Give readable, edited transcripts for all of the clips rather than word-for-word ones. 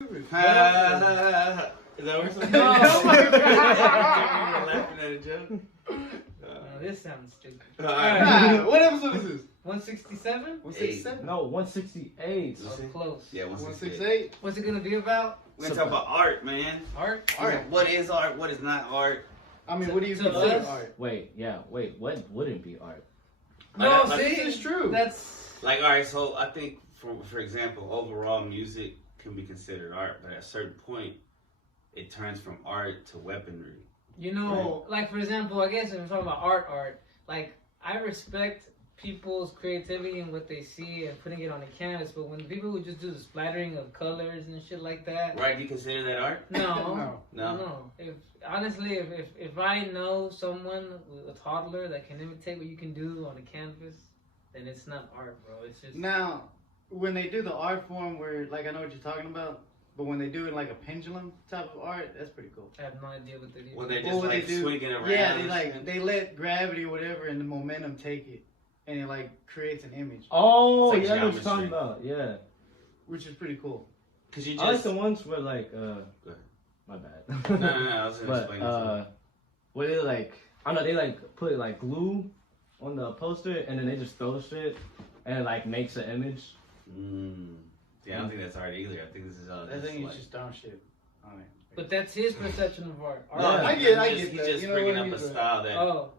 Is that where something? No. Laughing at a joke. This sounds stupid. Nah, what episode is this? 167? 167? No, 168. Oh, close. Yeah, 168. What's it gonna be about? We're gonna talk about art, man. Art? Art. What is art? What is not art? I mean, what do you To consider us? art? Wait, what wouldn't be art? No, Like, see, it's true. That's Like, all right, so I think, for example, overall music can be considered art, but at a certain point, it turns from art to weaponry. like for example, I guess if we're talking about art, like I respect people's creativity and what they see and putting it on the canvas, but when people would just do the splattering of colors and shit like that, Right? Do you consider that art? no. No. If I know someone, a toddler that can imitate what you can do on a canvas, then it's not art, bro. It's just Now, when they do the art form where, like, I know what you're talking about, but when they do it like a pendulum type of art, that's pretty cool. I have no idea what they do. When they Or just what like they do- swinging around. Yeah, and they let gravity or whatever and the momentum take it, and it like creates an image, Oh, It's like yeah, I know what you're geometry. talking about. Yeah. which is pretty cool. Cause you I like just the ones where like ahead. my bad. no, I was gonna But explain it to where they like, I don't know, they like put like glue on the poster and then they just throw the shit and it like makes an image. you. Yeah, I don't think that's art either. I think this is all. I think like, it's just dumb shit on it. But that's his perception of art. No, Yeah. I get He's that. just You know bringing what up I a mean? style that Oh,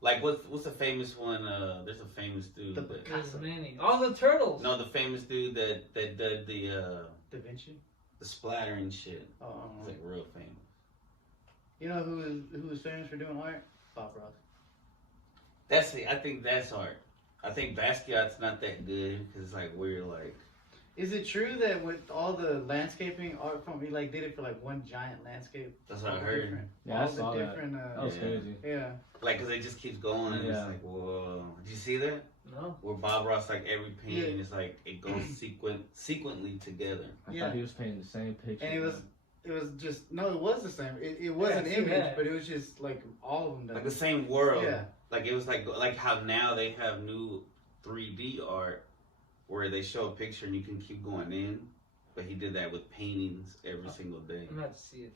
like what's the famous one? There's a famous dude. The that, there's many. All the turtles. no, the famous dude that did the Da Vinci. splattering shit. Oh, It's like real famous. you know who is famous for doing art? Bob Ross. I think that's art. I think Basquiat's not that good because it's like weird. Like Is it true that with all the landscaping art form, he like did it for like one giant landscape? that's what I All the heard. different- Yeah, I all the saw that. different, That was Yeah. crazy. Yeah. Like because it just keeps going and it's Yeah. like whoa. Did you see that? No. Where Bob Ross like every painting Yeah. is like it goes sequently together. I Yeah. thought he was painting the same picture. And it was just no, it was the same. It was Yeah, an I see image, that. but it was just like all of them. Like the same world. Yeah. Like it was like how now they have new 3D art where they show a picture and you can keep going in, but he did that with paintings every single day. I'm about to see it.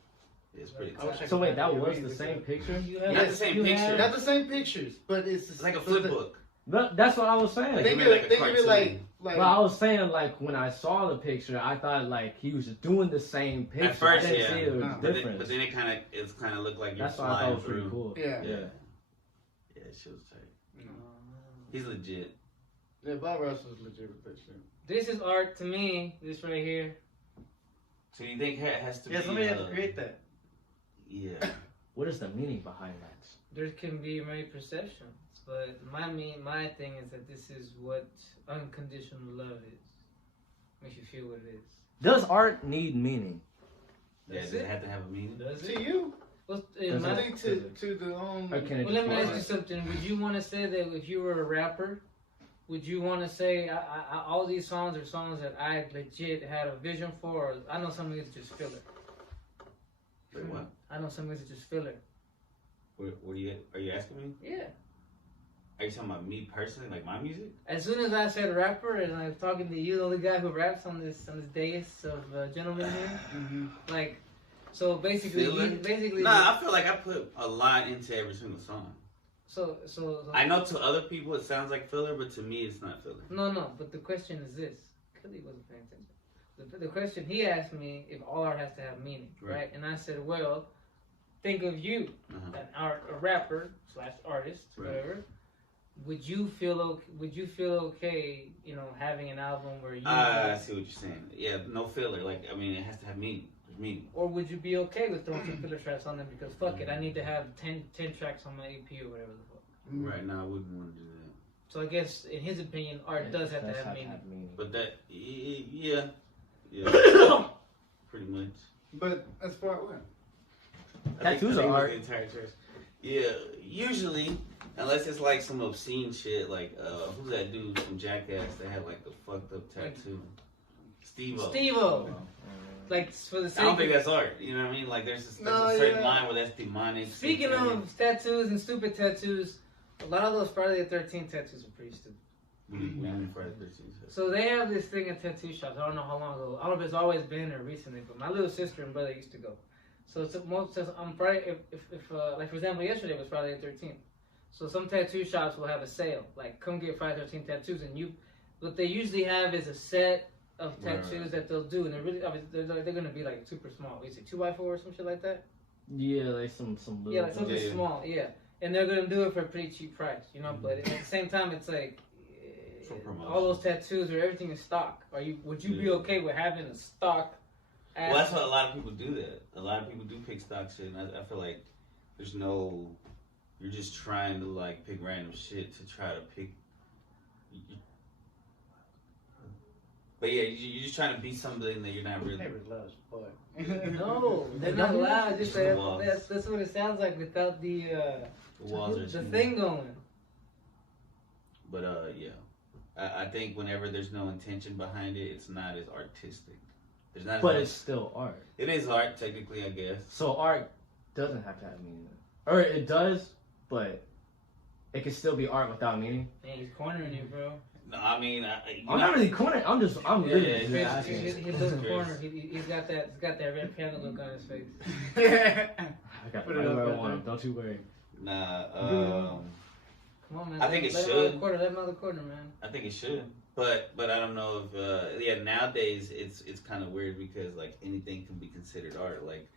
It's pretty I wish I tight. So wait, that Yeah, was we the did same that. picture? You have, Not the same you picture. have- Not the same pictures, but It's like a flip book. That's what I was saying. Like, Think you of mean like a it, think of it cartoon. like But I was saying, like, when I saw the picture, I thought, like, he was just doing the same picture. At first, I didn't yeah. see it was No. different. But then it kind of looked like you're That's why I thought it flying was pretty through. cool. Yeah. Yeah. Yeah, shit was tight. He's legit. Yeah, Bob Ross was legit with that shit. This is art to me. This right here. So you think it has to Yeah, be? somebody had to create that. Yeah. What is the meaning behind that? There can be many perceptions, but my thing is that this is what unconditional love is. Makes you feel what it is. Does art need meaning? Yeah, does it have to have a meaning? Does To it? you, Well, Does I it? think to the Or can it Well, let me just ask you something. Would you want to say that if you were a rapper, would you want to say all these songs are songs that I legit had a vision for? Or I know some of it's just filler. Wait, what? I know some of it's just filler. What are you asking me? Yeah. Are you talking about me personally, like my music? As soon as I said rapper and I was talking to you, the only guy who raps on this dais of gentlemen here, like, so basically, Filler? basically, Nah, I feel like I put a lot into every single song. so I know to other people it sounds like filler, but to me it's not filler. no. But the question is this: Kelly wasn't paying attention. The question he asked me if all art has to have meaning, right? And I said, well, think of you, a rapper / artist, Right. whatever. Would you feel okay, having an album where you I see what you're saying. Yeah, no filler. Like, I mean, it has to have meaning. There's meaning. or would you be okay with throwing some filler tracks on them because fuck it, I need to have 10 tracks on my EP or whatever the fuck. Right now, I wouldn't want to do that. So I guess in his opinion, art does have to have meaning. But that, yeah, pretty much. But as far as what? Tattoos are art. The entire church. Yeah, usually, unless it's like some obscene shit, like who's that dude from Jackass that had like the fucked up tattoo? Steve-O. Steve-O. Like for the I sake don't think of, that's art. You know what I mean? Like there's a No, certain yeah. line where that's demonic. speaking satanic. of tattoos and stupid tattoos, a lot of those Friday the 13th tattoos are pretty stupid. What do you mean Friday the 13th? So they have this thing at tattoo shops. I don't know how long ago. I don't know if it's always been or recently, but my little sister and brother used to go. So it's most on Friday. If like for example, yesterday was Friday the 13th. So some tattoo shops will have a sale, like come get Friday the 13th tattoos, and what they usually have is a set of tattoos that they'll do, and they're really, I mean, they're gonna be like super small. We say 2x4 or some shit like that. Yeah, like some little. Yeah, like something small. Yeah, and they're gonna do it for a pretty cheap price, you know. But at the same time, it's like all those tattoos or everything is stock. Would you be okay with having a stock? Well, that's what a lot of people do. That a lot of people do pick stock shit, and I feel like there's no. You're just trying to like pick random shit to try to pick. But yeah, you're just trying to be something that you're not really. Neighbors loud as fuck. No, they're not loud. Just that's what it sounds like without the walls are thing going. But yeah, I think whenever there's no intention behind it, it's not as artistic. There's not. But it's still art. It is art, technically, I guess. So art doesn't have to have meaning, or it does, but it can still be art without meaning. Man, he's cornering you, bro. No, I mean, I'm not really cornering. I'm really He's in the corner. He's got that red panda look on his face. I got right where I want him. Don't you worry. Nah. Come on, man. I think it should. Let him out of the corner, man. I think it should. But I don't know if nowadays it's kind of weird because like anything can be considered art. Like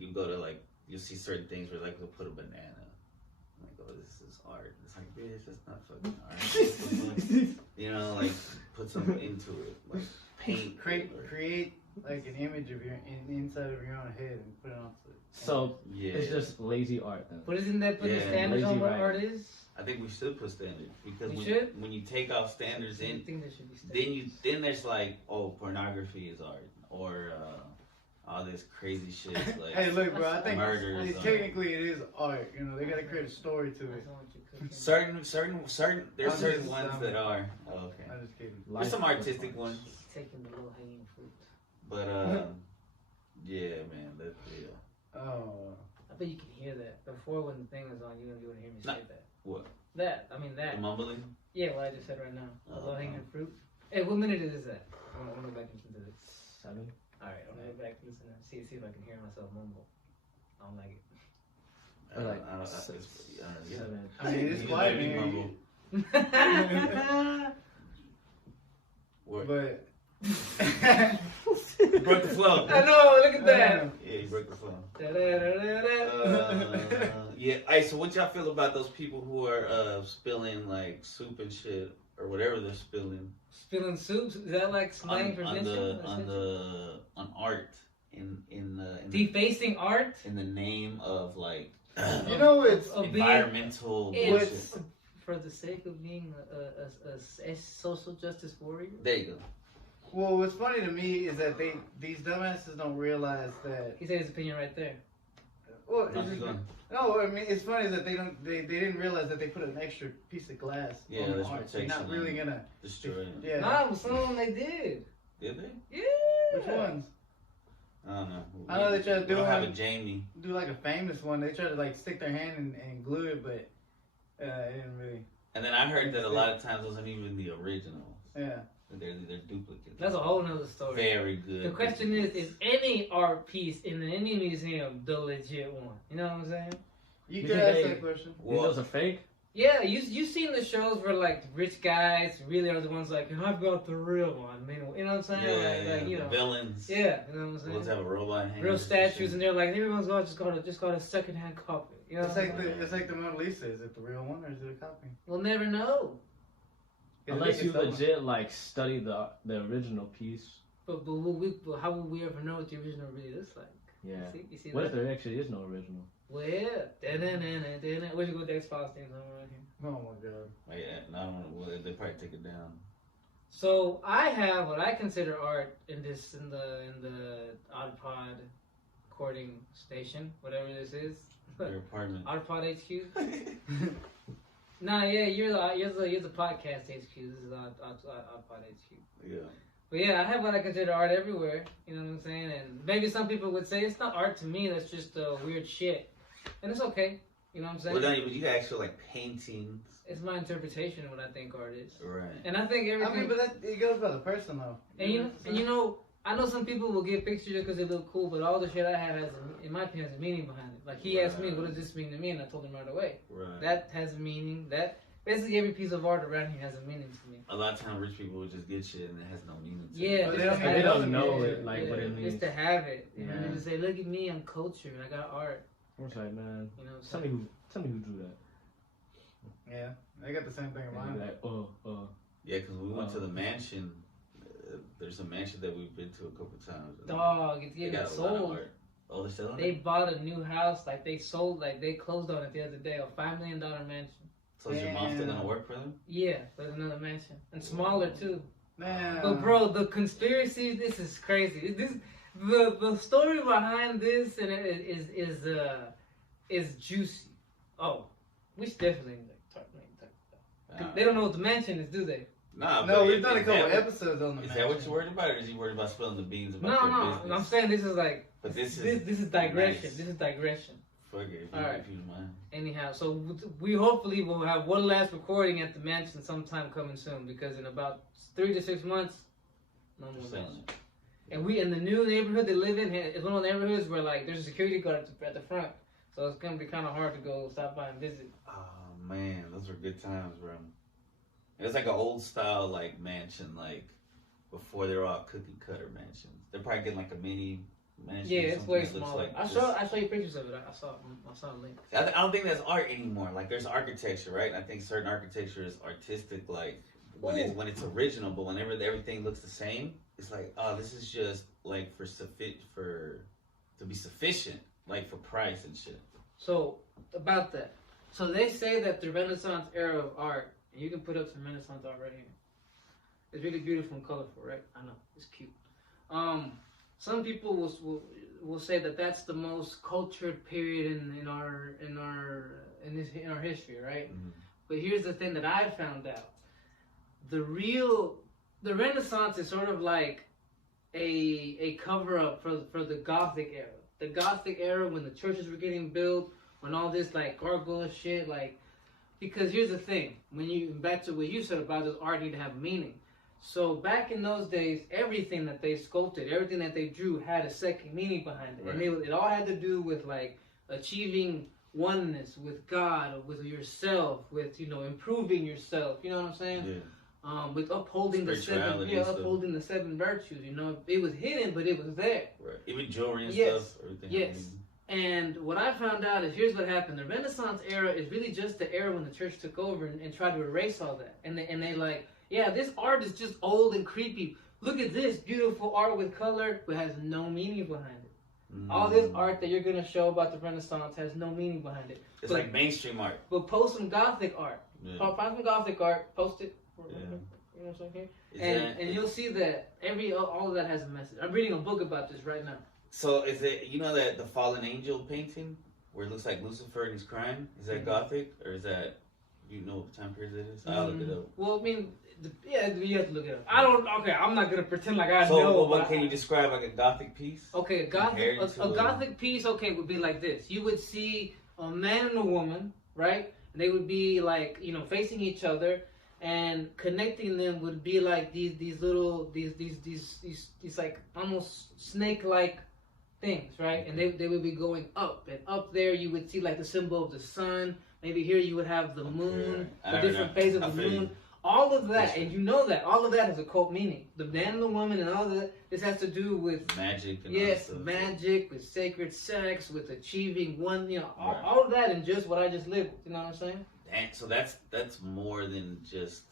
you go to like you'll see certain things where like they'll put a banana. I'm like, oh, this is art. It's like, bitch, that's not fucking art. You know, like put something into it, like paint. Create like an image of your inside of your own head and put it onto it. So it's just lazy art then. But isn't that putting standards on what art is? I think we should put standards because when you take off standards in, then there's like, oh, pornography is art or all this crazy shit like hey, look, bro, I think murders. Technically it is art. You know, they gotta create a story to it. Certain. There's certain ones that are. Oh, okay. I'm just kidding. There's some artistic ones. Taking the low hanging fruit. But yeah, man, that's yeah. Oh. I bet you can hear that before when the thing was on. You wouldn't hear me say that. What? That. The mumbling. Yeah, what I just said right now. Low hanging fruit. Hey, what minute is that? I want to go back and listen to this. 7. All right, I'm gonna go back and listen and see if I can hear myself mumble. I don't like it. I mean, it's quiet in here. But You broke the flow. I know. Look at that. Yeah, you broke the flow. Da-da-da-da-da. Yeah. Hey, so what y'all feel about those people who are spilling like soup and shit or whatever they're spilling? Spilling soups? Is that like slang for on art in defacing art in the name of like you know it's environmental it's for the sake of being a social justice warrior. There you go. Well, what's funny to me is that these dumbasses don't realize that. He said his opinion right there. Well, no, I mean it's funny that they didn't realize that they put an extra piece of glass on the art. They're not really gonna destroy it. Yeah. Nah, some of them they did. Did they? Yeah. Which ones? I don't know. I know they try to do have a Jamie. Do like a famous one. They try to like stick their hand and glue it, but it didn't really. And then I heard that a lot of times those aren't even the originals. Yeah. They're duplicates. That's a whole nother story. Very good. The question is any art piece in any museum the legit one? You know what I'm saying? You can ask that question. Well, those are fake? Yeah, you seen the shows where like rich guys really are the ones like, I've got the real one. I mean, you know what I'm saying? Yeah, like you know, villains. Yeah, you know what I'm saying? Let's have a robot hanging. Real statues, and they're like, everyone's just got a secondhand copy. You know, it's like the Mona Lisa. Is it the real one or is it a copy? We'll never know. Unless you legit like study the original piece. But how will we ever know what the original really looks like? Yeah. You see what if there actually is no original? Well, where'd you go with the X-Files thing right here? Oh my god. Yeah, no, they probably take it down. So I have what I consider art in the Autopod recording station, whatever this is. Your apartment. Autopod HQ. Nah, yeah, you're the podcast HQ. This is Autopod HQ. Yeah. But yeah, I have what I consider art everywhere. You know what I'm saying? And maybe some people would say it's not art to me. That's just weird shit, and it's okay. You know what I'm saying? Well, then, but you got actual like paintings. It's my interpretation of what I think art is. Right. And I think everything. I mean, but it goes by the person though. And you know, I know some people will get pictures because they look cool, but all the shit I have has, in my opinion, has a meaning behind it. Like he asked me, "What does this mean to me?" And I told him right away. Right. That has a meaning. That basically every piece of art around here has a meaning to me. A lot of times, rich people will just get shit and it has no meaning. To Yeah, it. They don't know it, like what it means. Just to have it. You know, Yeah. they just say, "Look at me, I'm cultured. I got art." I was like, man, You know, tell me who drew that. Yeah, I got the same thing in And mind. you're like, Yeah, because we went to the mansion. There's a mansion that we've been to a couple times. Dog, it's They getting got a lot of sold. art. Oh, they're selling They it? bought a new house, like they closed on it the other day, a $5 million mansion. So is your mom still Damn. gonna work for them? Yeah, there's another mansion, and smaller too. Man. But bro, the conspiracy, this is crazy. The story behind this and is juicy. Oh, we should definitely talk about it. They don't know what the mansion is, do they? Nah, No, but we've done a is couple that what- episodes on the Is mansion. that what you're worried about, or is you worried about spilling the beans about No, their no. business? I'm saying this is like But this is digression. nice. This is digression. Fuck it, All right. if you don't mind. Anyhow, so we hopefully will have one last recording at the mansion sometime coming soon because in about 3 to 6 months, no more Selling mansion. it. And we in the new neighborhood they live in, it's one of the neighborhoods where like there's a security guard at the front, so it's gonna be kind of hard to go stop by and visit. Oh man, those were good times, bro. It's like an old style like mansion, like before they were all cookie cutter mansions. They're probably getting like a mini mansion. Yeah, or it's something way that looks smaller. like I just- saw you pictures of it. I saw a link. I don't think that's art anymore. Like there's architecture, right? I think certain architecture is artistic, like when it's original. But whenever everything looks the same, it's like, oh, this is just like to be sufficient, like for price and shit. So about that, so they say that the Renaissance era of art, and you can put up some Renaissance art right here. It's really beautiful and colorful, right? I know it's cute. Some people will say that that's the most cultured period in our history, right? Mm-hmm. But here's the thing that I found out: the Renaissance is sort of like a cover up for the Gothic era. The Gothic era when the churches were getting built, when all this like gargoyle shit, like, because here's the thing: back to what you said about this art need to have meaning. So back in those days, everything that they sculpted, everything that they drew had a second meaning behind it. Right. And it all had to do with like achieving oneness with God, with yourself, with, improving yourself. You know what I'm saying? Yeah. With upholding the seven virtues. It was hidden, but it was there. Right. Even jewelry and yes. stuff. Everything. Yes. And what I found out is here's what happened. The Renaissance era is really just the era when the church took over and tried to erase all that. And they like, yeah, this art is just old and creepy. Look at this beautiful art with color, but has no meaning behind it. Mm. All this art that you're going to show about the Renaissance has no meaning behind it. It's like mainstream art. But post some Gothic art. Yeah. Find some Gothic art, post it. Yeah. You know what I'm saying? And you'll see that all of that has a message. I'm reading a book about this right now. So is it, that the Fallen Angel painting where it looks like Lucifer and his crime? Is that Gothic or is that, what time period it is? I'll look it up. Well, I mean, you have to look it up. I'm not going to pretend like I know. So what can you describe like a Gothic piece? Okay, a Gothic piece, would be like this. You would see a man and a woman, right? And they would be like, facing each other, and connecting them would be like these like almost snake-like things, right? And they would be going up, and up there you would see like the symbol of the sun. Maybe here you would have the moon, the different phases of the moon. All of that, and all of that has a cult meaning. The man and the woman and all of that, this has to do with magic. And magic, with sacred sex, with achieving one, all of that in just what I just lived. You know what I'm saying? And so that's more than just,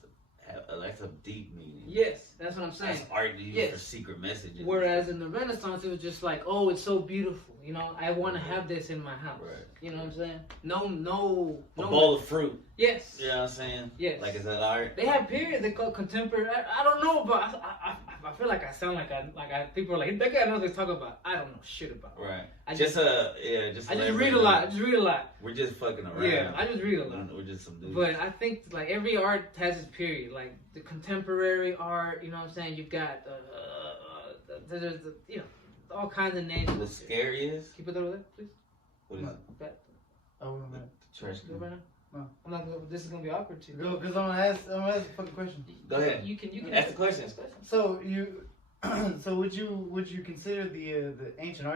that's a deep meaning. Yes, that's what I'm saying. That's art used for secret messages. Whereas in the Renaissance, it was just like, oh, it's so beautiful. I want to have this in my house. Right. You know what I'm saying? No. A bowl of fruit. Yes. You know what I'm saying? Yes. Like, is that art? They have periods they call contemporary. I don't know, but I feel like I sound like people are like, that guy knows what he's talking about. I don't know shit about it. Right. I just read a lot. We're just fucking around. Yeah, I just read a lot. We're just some dudes. But I think like every art has its period. Like the contemporary art, you know what I'm saying? You've got there's all kinds of names. What scary is? Keep it over there, please. What is it? Oh, wait a minute. Trash Go can. right now. No. I'm not. This is gonna be awkward too. Go, because I'm gonna ask a fucking question. Go ahead. You can Ask the question. So you, so would you consider the ancient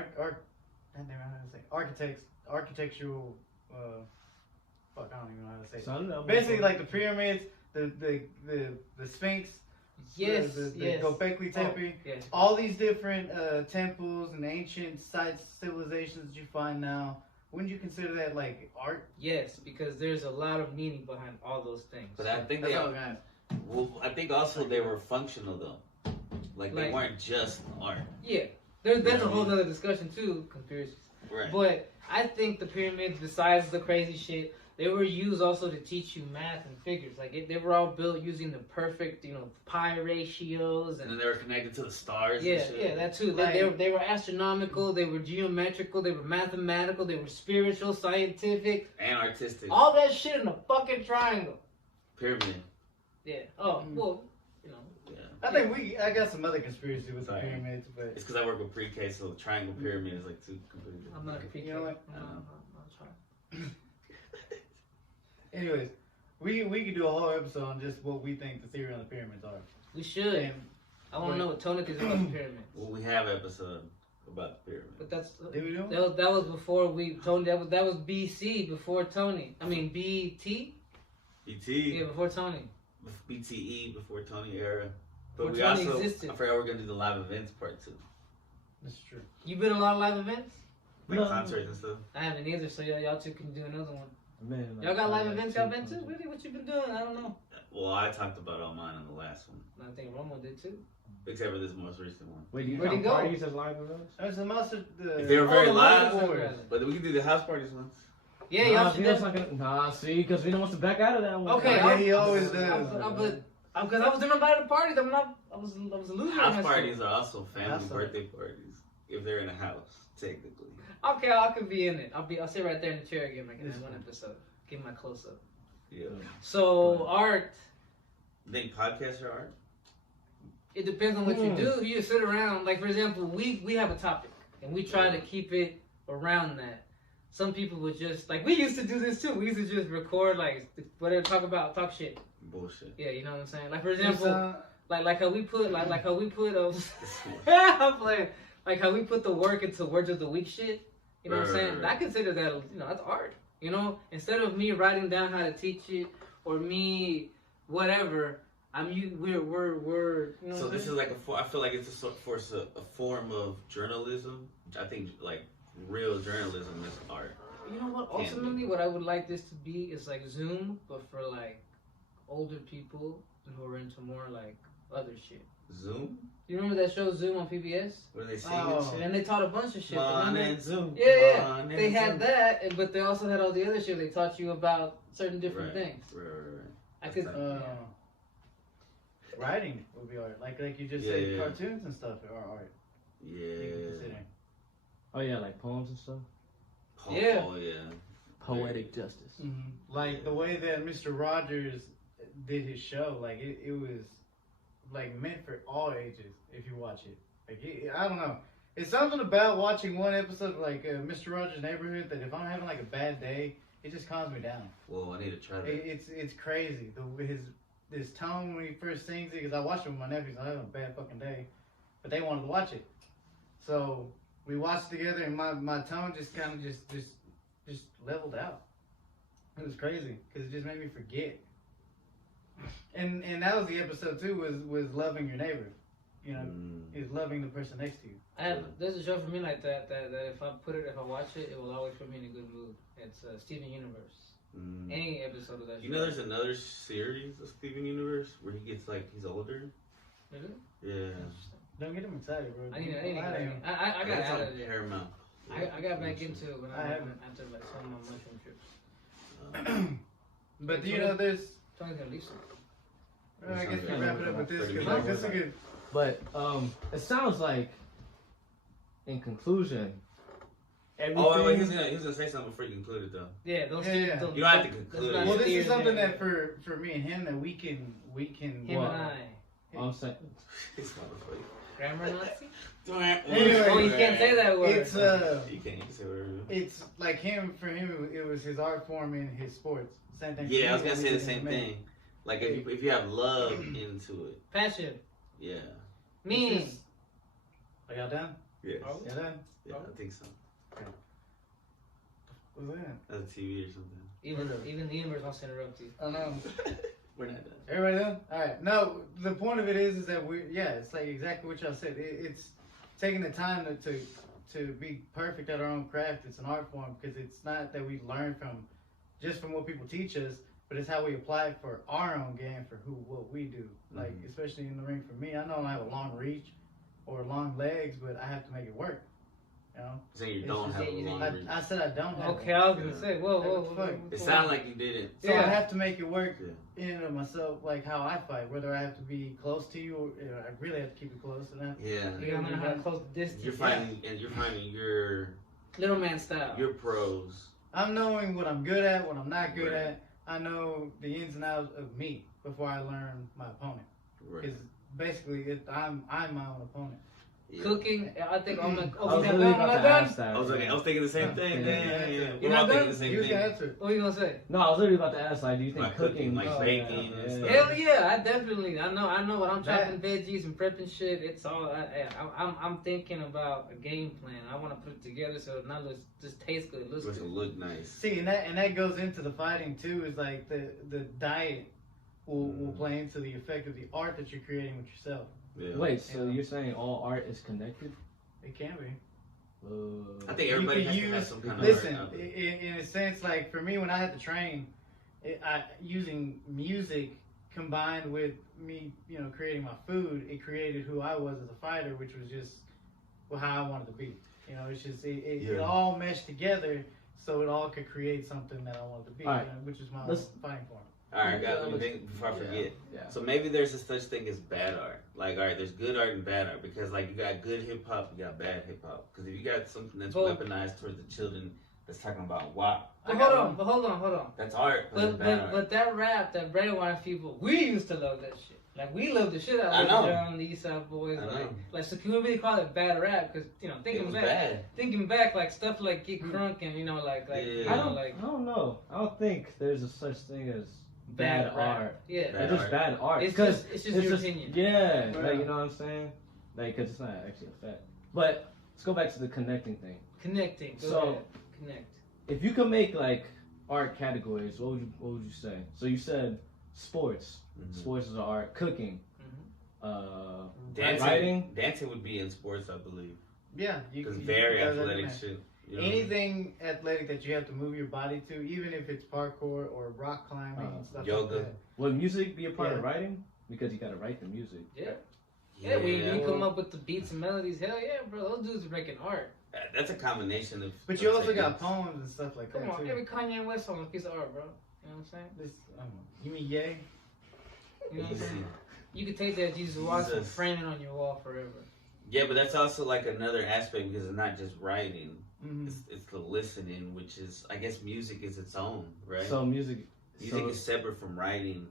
architectural fuck, I don't even know how to say it. Basically like the pyramids, the Sphinx, Yes, the yes. Göbekli Tepe, Yes. all these different temples and ancient sites, civilizations that you find now. Wouldn't you consider that like art? Yes, because there's a lot of meaning behind all those things. But I think That's all I got. well, I think also they were functional though. Like they weren't just art. Yeah, that's a whole other discussion too, conspiracies. Right. But I think the pyramids, besides the crazy shit, they were used also to teach you math and figures. Like they were all built using the perfect, pi ratios And then they were connected to the stars. yeah, and shit. yeah, that too. Like- They were astronomical, they were geometrical, they were mathematical, they were spiritual, scientific, And artistic. all that shit in a fucking triangle. Pyramid. Yeah. Oh well, Yeah. I think I got some other conspiracy with Sorry. the pyramids, but It's because I work with pre-K, so the triangle pyramid is like two completely different. I'm not a things. PK. You know what? I'm trying. anyways, we could do a whole episode on just what we think the theory on the pyramids are. We should. And I want to know what Toney thinks about the pyramids. Well, we have an episode about the pyramid. But that's did we do? that was before we Tony. That was BC before Toney. I mean BT. BT. Yeah, before Toney. BTE before Toney era. But Before we Toney also, existed. I forgot we're going to do the live events part too. That's true. You been to a lot of live events? Like No. concerts and stuff. I haven't either. So y'all two can do another one. Man, like, Y'all got live like, events y'all been to? Really? What you been doing? I don't know. Well, I talked about all mine on the last one. I think Romo did too. Except for this most recent one. Wait, do you Where'd he count go? parties as live events? There's the most of the. If they were very the live, live events. but we can do the house parties ones. Yeah, y'all should. Vino's not gonna, nah, see, because Vino wants to back out of that one. Okay, Yeah, he always does. Because I was never invited to parties. I was a loser. in high House school. parties are also family House birthday parties. If they're in a house, technically. Okay, I could be in it. I'll sit right there in the chair again, like in that one episode. Give my close up. Yeah. So art. Think podcasts are art? It depends on what you do. You sit around, like for example, we have a topic and we try to keep it around that. Some people would just like we used to do this too. We used to just record like whatever, talk shit. Bullshit. Yeah, you know what I'm saying. Like for example, like how we put I'm playing. Like how we put the work into words of the week shit. You know what I'm saying? Right. I consider that that's art. You know, instead of me writing down how to teach it or me whatever. We're you know So this is like I feel like it's a form of journalism. I think like real journalism is art. You know what? Ultimately, what I would like this to be is like Zoom, but for like older people who are into more like other shit. Zoom? You remember that show Zoom on PBS? Where they sing Oh. and shit? And they taught a bunch of shit. On remember? and Zoom. Yeah. On They and had Zoom. that, but they also had all the other shit. They taught you about certain different Right. things. Right. I could. Writing would be art, like you just Yeah, said, yeah. cartoons and stuff are art. You can Yeah. consider. Oh yeah, like poems and stuff. Yeah. Oh yeah. Poetic justice. Like the way that Mr. Rogers did his show, like it was like meant for all ages if you watch it. Like I don't know, it's something about watching one episode of like Mr. Rogers' Neighborhood that if I'm having like a bad day, it just calms me down. Whoa, I need to try that. It's crazy his tone when he first sings it, because I watched it with my nephews. I had a bad fucking day, but they wanted to watch it, so we watched it together, and my tone just kind of just leveled out. It was crazy because it just made me forget. And that was the episode too, was loving your neighbor. You know, is loving the person next to you. There's a show for me like that if I watch it, it will always put me in a good mood. It's Steven Universe. Any episode of that show. You know, there's another series of Steven Universe where he gets like he's older. Really? Yeah. Don't get him excited, bro. I got It's out on of there. Paramount. I got back into it when I haven't. after like some of my mushroom trips. But you know, there's. Tony's gonna leave soon. I guess we wrap it up with this because Pretty like this is a good. But it sounds like, in conclusion, everything. Oh wait, he's gonna say something before you conclude it though. Yeah, don't Yeah. don't- You don't have to conclude let's it. not Well, this steer is something there. that for me and him that we can. Him What? and I. I'm saying, It's motherfucker. Grammar Nazi? Anyway. Oh, you can't say that word. It's You can't say whatever. it's like him. For him, it was his art form in his sports. Same thing. Yeah, I was for me, gonna what say we the did in same men. thing. Like if you have love into it, Passion. yeah, Meaning. It's just- Are y'all done? yeah, Oh. Y'all done? yeah. I think so. What's that? That's a TV or something. Even the universe wants to interrupt you. I don't know. We're not done. Everybody done? All right. No, the point of it is that it's like exactly what y'all said. It's taking the time to be perfect at our own craft. It's an art form because it's not that we learn from what people teach us, but it's how we apply it for our own game for what we do. Like especially in the ring for me, I know I don't have a long reach or long legs, but I have to make it work. You know? So you It's don't just- have a long reach. I said I don't have. Okay, one. I was gonna say, whoa. It sounded like you didn't. So I Yeah. have to make it work Yeah. in and of myself, like how I fight. Whether I have to be close to you, or I really have to keep it close. And I, Yeah. You gotta learn how to close the distance. You're finding Little man style. your pros. I'm knowing what I'm good at, what I'm not good Right. at. I know the ins and outs of me before I learn my opponent. Right. Because basically, I'm my own opponent. Yeah. Cooking, I think I'm like, I was okay, literally I'm about not to done. ask that. I was thinking the same thing. Yeah. Yeah. You're We're not all thinking done? the same You was thing. gonna answer. What are you gonna say? No, I was literally about to ask, like, do you think Like cooking, cooking, like baking and stuff. Hell yeah, I definitely. I know when I'm That- chopping veggies and prepping shit. It's all. I'm thinking about a game plan. I want to put it together so it not just tastes good. It looks It's to good. look nice. See, and that goes into the fighting too. Is like the diet will play into the effect of the art that you're creating with yourself. Yeah. Wait, so Yeah. you're saying all art is connected? It can be. I think everybody You has can to have use- some kind of Listen, art. in a sense, like for me, when I had to train, using music combined with me, creating my food, it created who I was as a fighter, which was just how I wanted to be. It's just it Yeah. all meshed together, so it all could create something that I wanted to be, All right. which is my Let's- fighting form. All right, guys. Let me think before I forget. Yeah. So maybe there's a such thing as bad art. Like, all right, there's good art and bad art because, like, you got good hip hop, you got bad hip hop. Because if you got something that's Well- weaponized towards the children, that's talking about WAP, But hold on. that's art, but it's bad art. But that rap, that brainwash people, we used to love that shit. Like we love the shit out I of know. John, the East Side Boys. I Like, know. like, so can we really call it bad rap? Because It thinking was back, bad. like stuff like Get Crunk and like Yeah. you know, like I don't know. I don't think there's a such thing as bad rap. art. Yeah. Bad It's just art. bad art. It's 'Cause just your opinion. Yeah, Right. like, you know what I'm saying? Like, 'cause it's not actually a fact. But let's go back to the connecting thing. Connecting. Go So- ahead. Connect. If you could make like art categories, what would you say? So you said sports. Mhm. Sports is art. Cooking. Dancing, writing. dancing would be in sports, I believe. Yeah, Because you very throw that in athletic there. shit. You know? Anything athletic that you have to move your body to, even if it's parkour or rock climbing and stuff yoga. like that. Would music be a part of Yeah. writing? Because you gotta write the music. Yeah, we well, come up with the beats and melodies. Hell yeah, bro. Those dudes are making art. That's a combination of. But you of also got techniques. poems and stuff like Come that on, too. every Kanye West song is a piece of art, bro. You know what I'm saying? You mean yay? You know what I'm Easy. saying? You could take that Jesus Watson and Jesus. frame it on your wall forever. Yeah, but that's also like another aspect because it's not just writing; Mm-hmm. it's the listening, which is, I guess, music is its own, right? So music. Music is separate from writing,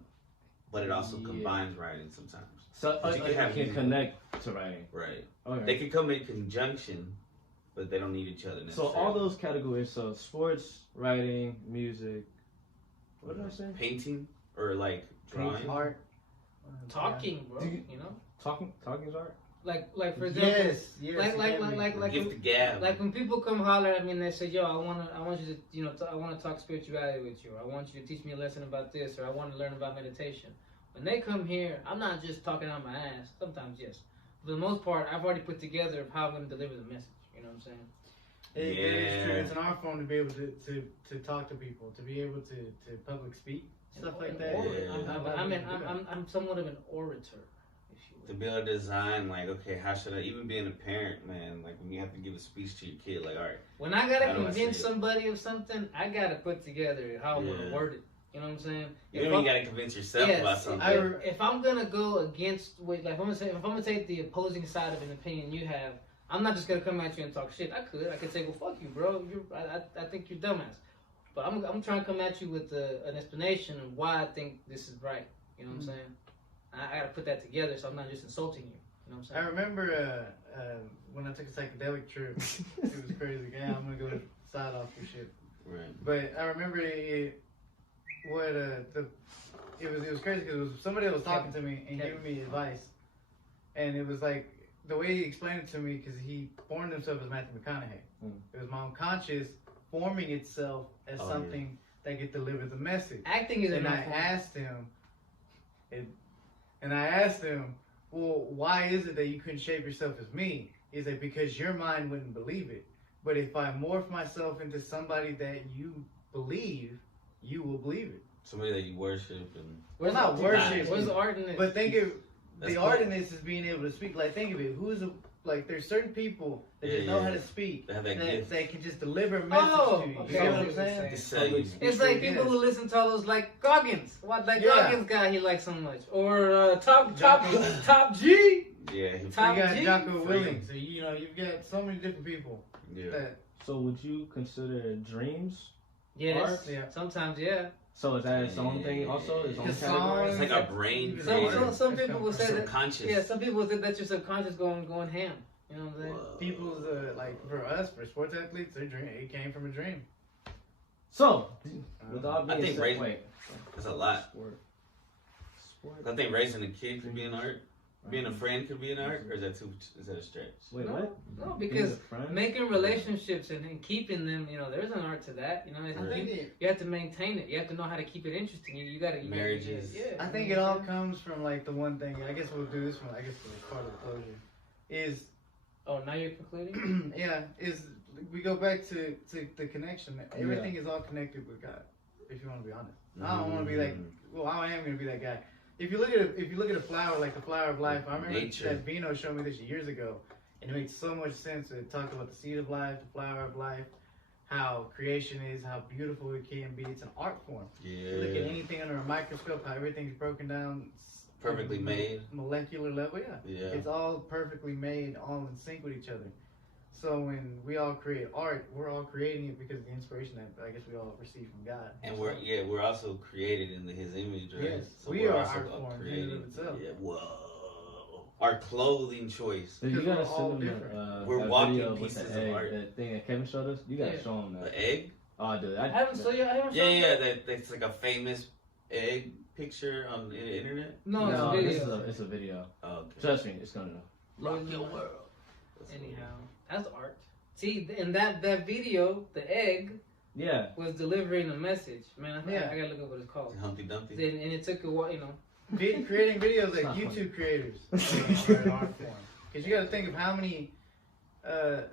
but it also Yeah. combines writing sometimes. So But you can have can music. connect to writing. Right? Okay. They can come in conjunction, but they don't need each other So necessarily. all those categories. So sports, writing, music. What did I say? Painting or like drawing. Art. Talking, bro. Do You you- know, Talking is art. like for example, Yes, yes. like Gift the gab. like when people come holler at me and they say, "Yo, I want you to, I want to talk spirituality with you. I want you to teach me a lesson about this, or I want to learn about meditation." When they come here, I'm not just talking out my ass. Sometimes, yes. For the most part, I've already put together of how I'm going to deliver the message. You know what I'm saying? It is true. Yeah. It's an art form to be able to talk to people, to be able to public speak, stuff like that. Yeah. I'm somewhat of an orator, if you To will. be able to design, like, okay, how should I, even being a parent, man, like when you have to give a speech to your kid, like, all right, When I gotta How do I convince say it? somebody of something, I gotta put together how I'm Yeah. gonna word it. You know what I'm saying? you If don't even I'm- got to convince yourself yes, about something. if I'm gonna go against what, like, if I'm gonna take the opposing side of an opinion you have, I'm not just gonna come at you and talk shit. I could say, well, fuck you, bro. I think you're dumbass. But I'm trying to come at you with an explanation of why I think this is right. You know what I'm saying? I gotta put that together, so I'm not just insulting you. You know what I I'm saying? remember when I took a psychedelic trip. It was crazy. Yeah, I'm gonna go side off your shit. Right. But I remember it was crazy because it was somebody that was talking to me and giving me advice, and it was like the way he explained it to me because he formed himself as Matthew McConaughey. It was my unconscious forming itself as something that could deliver the message. Acting is And I asked him, well, why is it that you couldn't shape yourself as me? Is it because your mind wouldn't believe it? But if I morph myself into somebody that you believe, you will believe it. Somebody that you worship and. Well, not worship. Where's the art in it? But think of That's the cool. art in this is being able to speak. Like, think of it. There's certain people that just know how to speak. They have that gift. They can just deliver a message to you. Okay, You know what I I'm know saying? what you're Just sell you. It's like people who listen to all those like Goggins. What that Yeah. Goggins guy he likes so much, or top Jocko. G. Yeah. Top You got G? Jocko Willink. So you've got so many different people Yeah. that. So would you consider dreams? Yes. Art? Yeah. Sometimes, yeah. So is that its own thing also? Its own The category? It's like our brain. Even creator. art. Some people will say that. Subconscious. Yeah, some people will say that's your subconscious going ham. You know what I'm saying? Whoa. People's like for us, for sports athletes, their dream it came from a dream. So, with all I being think said, race- wait. That's a lot. Sport. I think raising a kid could be an art. Being a friend could be an art, or is that a stretch? Wait, No, what? no, Being because a friend? making relationships and keeping them, there's an art to that. You have to maintain it. You have to know how to keep it interesting. You gotta Marriages. Yeah. I think it all comes from like the one thing. I guess we'll do this one. I guess for part of the closure is Oh, now you're concluding. is we go back to the connection. Everything is all connected with God. If you want to be honest, I don't want to be like. Well, I am going to be that guy. If you look at a flower like the flower of life, I remember Nature. that Vino showed me this years ago, and it makes so much sense. It talked about the seed of life, the flower of life, how creation is, how beautiful it can be. It's an art form. You look at Yeah. anything under a microscope, how everything's broken down. Perfectly made. Molecular level, yeah. Yeah. It's all perfectly made, all in sync with each other. So when we all create art, we're all creating it because of the inspiration that I guess we all receive from God. And we're also created in His image, right? Yes, So we we're are also art form in and of itself. Yeah. Whoa. Our clothing choice. Dude, you Because gotta we're all send them different. We're that walking video with pieces the of egg, art. that thing that Kevin showed us. You gotta Yeah. show him that. The egg. Oh, dude, I haven't shown you. That's like a famous egg picture on the internet. No, No, it's a this video. it's a video. Oh, okay. Trust me, it's gonna know. Rock your world. Anyhow, that's art. See, in that video, the egg Yeah. was delivering a message. Man, I think Yeah. I gotta look up what it's called. Humpty Dumpty. And it took a while, Creating videos like It's not YouTube creators are an art form. Because you got to think of how many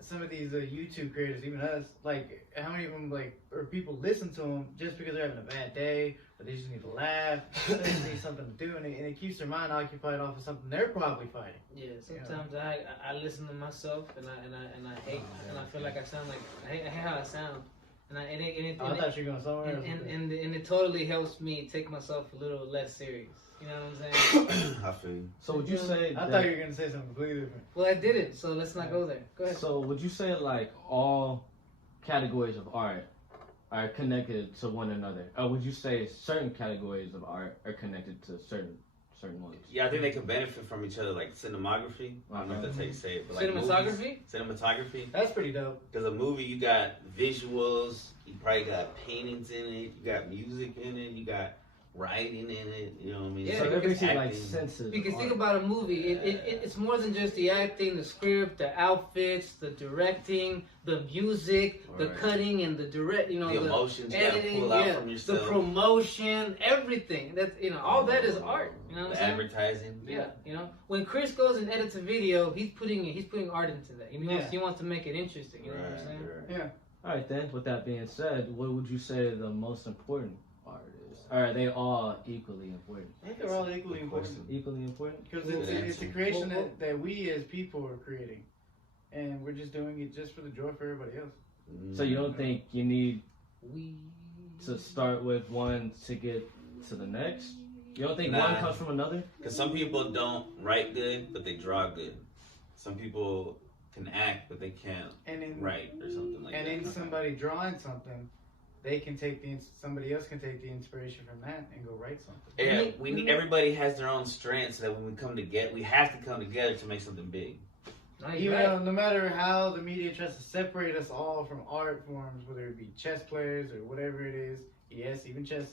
some of these YouTube creators, even us, like how many of them or people listen to them just because they're having a bad day, or they just need to laugh, they just need something to do, and it keeps their mind occupied off of something they're probably fighting. Yeah, sometimes I listen to myself and I hate and I feel like I sound like I hate how I sound and I thought you were going somewhere else. and it totally helps me take myself a little less serious. You know what I'm saying? I feel you. So would you say I that, thought you were going to say something completely different. Well, I did it, so let's not go there. Go ahead. so would you say like all categories of art are connected to one another? Or would you say certain categories of art are connected to certain ones? Yeah, I think they can benefit from each other, like cinematography. I don't know if that's how you say it, but like Cinematography? movies, cinematography. That's pretty dope. Because a movie, you got visuals, you probably got paintings in it, you got music in it, you got writing in it. You know what I mean? Yeah, So they're because basically like acting. senses. Because of think art. about a movie. It's more than just the acting, the script, the outfits, the directing, the music, the Right. cutting, and the direct. The emotions you gotta editing, pull out yeah, from the yourself. promotion, everything. That's all that is art. You know what I'm The saying? advertising. Yeah, when Chris goes and edits a video, he's putting art into that. He wants to make it interesting. You know what I'm saying? Right. Yeah. All right, then. With that being said, what would you say the most important art is? Or are they all equally important? I think they're all equally important. Equally important? Because Good it's a answer. creation that we as people are creating. And we're just doing it just for the joy for everybody else. So you don't think you need We to start with one to get to the next? You don't think Nah. one comes from another? Because some people don't write good, but they draw good. Some people can act, but they can't And in write or something like and that. in somebody drawing something, they can take somebody else can take the inspiration from that and go write something. Yeah, we need. Everybody has their own strengths. So that when we come together, we have to come together to make something big. No matter how the media tries to separate us all from art forms, whether it be chess players or whatever it is. Yes, even chess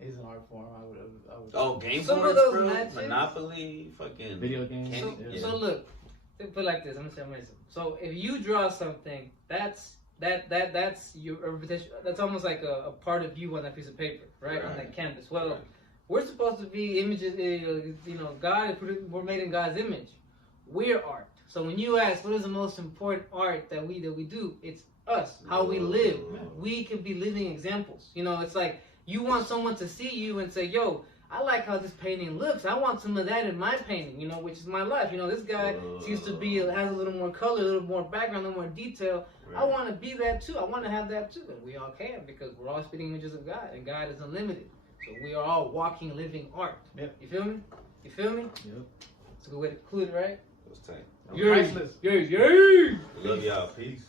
is an art form. I would. Oh, game Some boards, of those bro. matches- Monopoly, fucking Video games. Candy- So look, put it like this. I'm gonna say. So if you draw something, that's your representation. That's almost like a part of you on that piece of paper, right? On that canvas. Well, Right. we're supposed to be images. God. We're made in God's image. We're art. So when you ask, what is the most important art that we do? It's us. How we live. We can be living examples. It's like you want someone to see you and say, "Yo, I like how this painting looks. I want some of that in my painting, which is my life. This guy seems to has a little more color, a little more background, a little more detail. Right. I want to be that too. I want to have that too." And we all can because we're all spitting images of God, and God is unlimited. So we are all walking, living art. Yep. You feel me? Yep. It's a good way to conclude it, right? It was tight. Priceless. Yay! Love y'all. Peace.